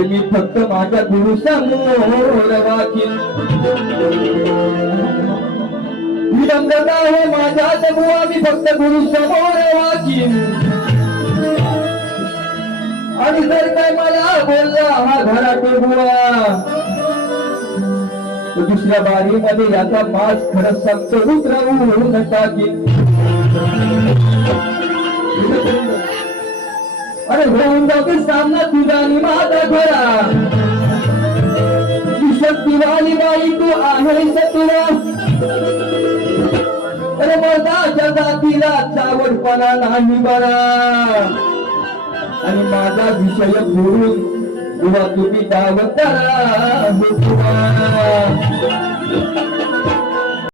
तर मी फक्त माझ्या गुरु समोर वाकीन विडंबना आहे माझ्याच बुवा मी फक्त गुरु समोर वाकीन आणि जर काय मला बोलला हा घराटे बुवा तर दुसऱ्या बारीमध्ये याचा मास खरंच सांगतो उतरवून टाकीन अरे होऊन जाते सामना तुझा आणि माझा खरा तू शक्तिवाली बाई तू आहेस तुला अरे मर्दाच्या जातीला चावटपणा नाही बरा आणि माझा विषय बोलून तुला तुम्ही दावत करा